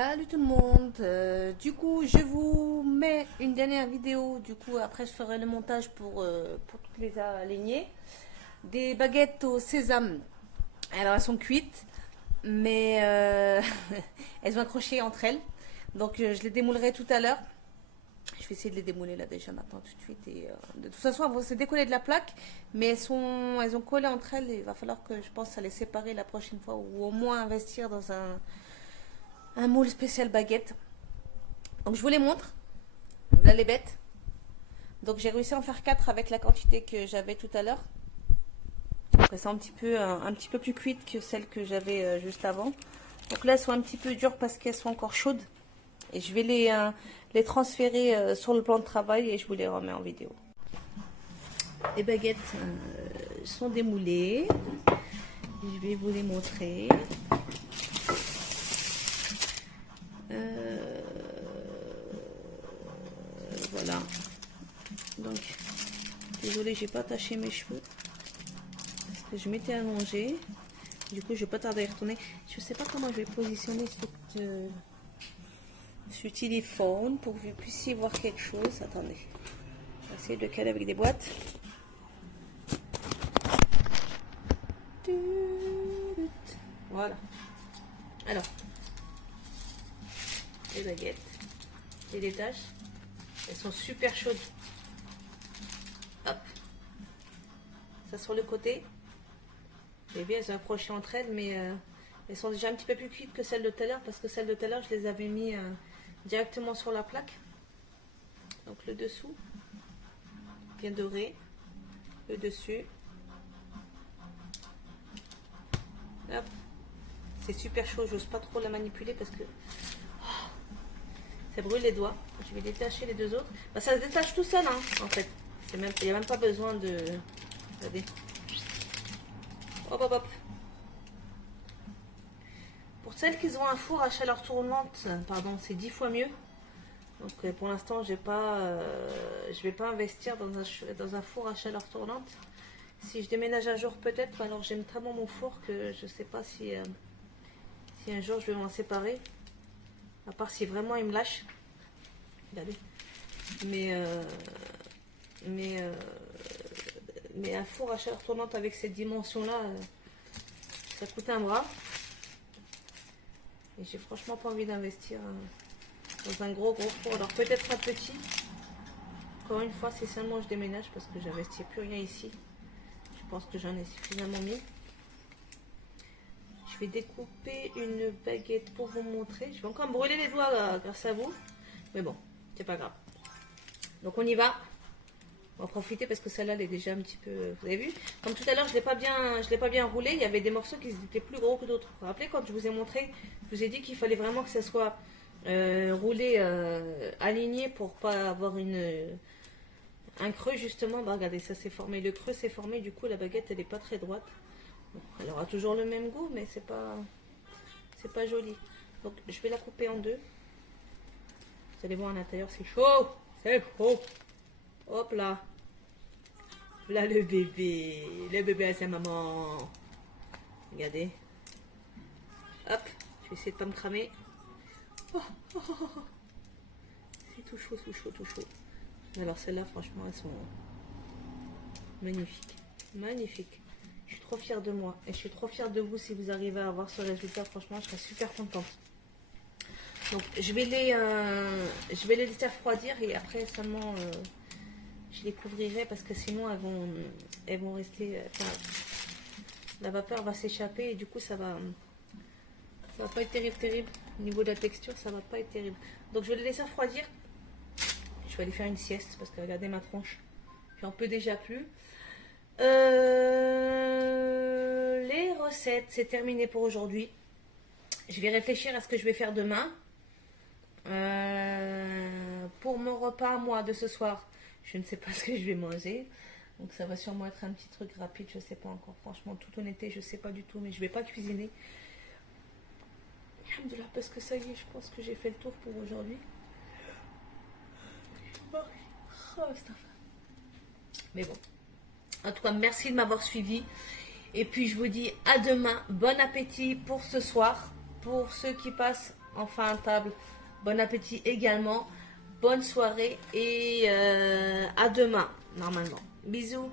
Salut tout le monde. Du coup, je vous mets une dernière vidéo. Du coup, après, je ferai le montage pour toutes les aligner. Des baguettes au sésame. Alors, elles sont cuites, mais elles ont accroché entre elles. Donc, je les démoulerai tout à l'heure. Je vais essayer de les démouler là déjà maintenant tout de suite. Et, de toute façon, elles vont se décoller de la plaque, mais elles ont collé entre elles. Et il va falloir que je pense à les séparer la prochaine fois ou au moins investir dans un moule spécial baguette. Donc je vous les montre. Là les bêtes. Donc j'ai réussi à en faire 4 avec la quantité que j'avais tout à l'heure. Elles sont un petit peu plus cuites que celles que j'avais juste avant. Donc là elles sont un petit peu dures parce qu'elles sont encore chaudes. Et je vais les transférer sur le plan de travail et je vous les remets en vidéo. Les baguettes sont démoulées. Je vais vous les montrer. Voilà. Donc, désolée, j'ai pas attaché mes cheveux parce que je m'étais allongée. Du coup, je vais pas tarder à y retourner. Je sais pas comment je vais positionner ce téléphone pour que vous puissiez voir quelque chose. Attendez, je vais essayer de le caler avec des boîtes. Voilà. Alors, les baguettes, les détaches. Elles sont super chaudes. Hop. Ça sur le côté. Vous avez vu, elles sont accrochées entre elles, mais elles sont déjà un petit peu plus cuites que celles de tout à l'heure, parce que celles de tout à l'heure, je les avais mis directement sur la plaque. Donc le dessous, bien doré. Le dessus. Hop. C'est super chaud, j'ose pas trop la manipuler parce que ça brûle les doigts. Je vais détacher les deux autres. Bah, ça se détache tout seul, hein, en fait. Il n'y a même pas besoin de... Regardez. Hop, hop, hop. Pour celles qui ont un four à chaleur tournante, pardon, c'est 10 fois mieux. Donc pour l'instant, je vais pas investir dans un four à chaleur tournante. Si je déménage un jour peut-être, alors j'aime tellement mon four que je sais pas si un jour je vais m'en séparer. À part si vraiment il me lâche. Regardez. Mais un four à chaleur tournante avec cette dimension-là, ça coûte un bras. Et j'ai franchement pas envie d'investir dans un gros four. Alors peut-être un petit. Encore une fois, c'est seulement je déménage parce que j'investis plus rien ici. Je pense que j'en ai suffisamment mis. Je vais découper une baguette pour vous montrer. Je vais encore me brûler les doigts là, grâce à vous. Mais bon, c'est pas grave. Donc on y va. On va profiter parce que celle-là elle est déjà un petit peu... Vous avez vu? Comme tout à l'heure, je ne l'ai pas bien roulé. Il y avait des morceaux qui étaient plus gros que d'autres. Vous vous rappelez quand je vous ai montré? Je vous ai dit qu'il fallait vraiment que ça soit roulé, aligné pour pas avoir un creux justement. Bah, regardez, ça s'est formé. Le creux s'est formé. Du coup, la baguette, elle n'est pas très droite. Bon, elle aura toujours le même goût, mais c'est pas joli. Donc, je vais la couper en deux. Vous allez voir à l'intérieur, c'est chaud. C'est chaud. Hop là. Là le bébé à sa maman. Regardez. Hop, je vais essayer de pas me cramer. Oh, oh, oh, oh. C'est tout chaud, tout chaud, tout chaud. Alors celles-là, franchement, elles sont magnifiques. Magnifiques. Je suis trop fière de moi. Et je suis trop fière de vous si vous arrivez à avoir ce résultat. Franchement, je serais super contente. Donc, je vais les laisser refroidir et après seulement... je les couvrirai parce que sinon elles vont rester... la vapeur va s'échapper et du coup ça va pas être terrible. Au niveau de la texture, ça va pas être terrible. Donc je vais les laisser refroidir. Je vais aller faire une sieste parce que regardez ma tronche. J'en peux déjà plus. Les recettes, c'est terminé pour aujourd'hui. Je vais réfléchir à ce que je vais faire demain. Pour mon repas, moi, de ce soir, je ne sais pas ce que je vais manger. Donc ça va sûrement être un petit truc rapide, je ne sais pas encore. Franchement, toute honnêteté, je ne sais pas du tout. Mais je ne vais pas cuisiner. Alhamdoulilah, parce que ça y est, je pense que j'ai fait le tour pour aujourd'hui. Mais bon. En tout cas, merci de m'avoir suivi. Et puis je vous dis à demain. Bon appétit pour ce soir. pour ceux qui passent en fin de table, bon appétit également. Bonne soirée et à demain, normalement. Bisous.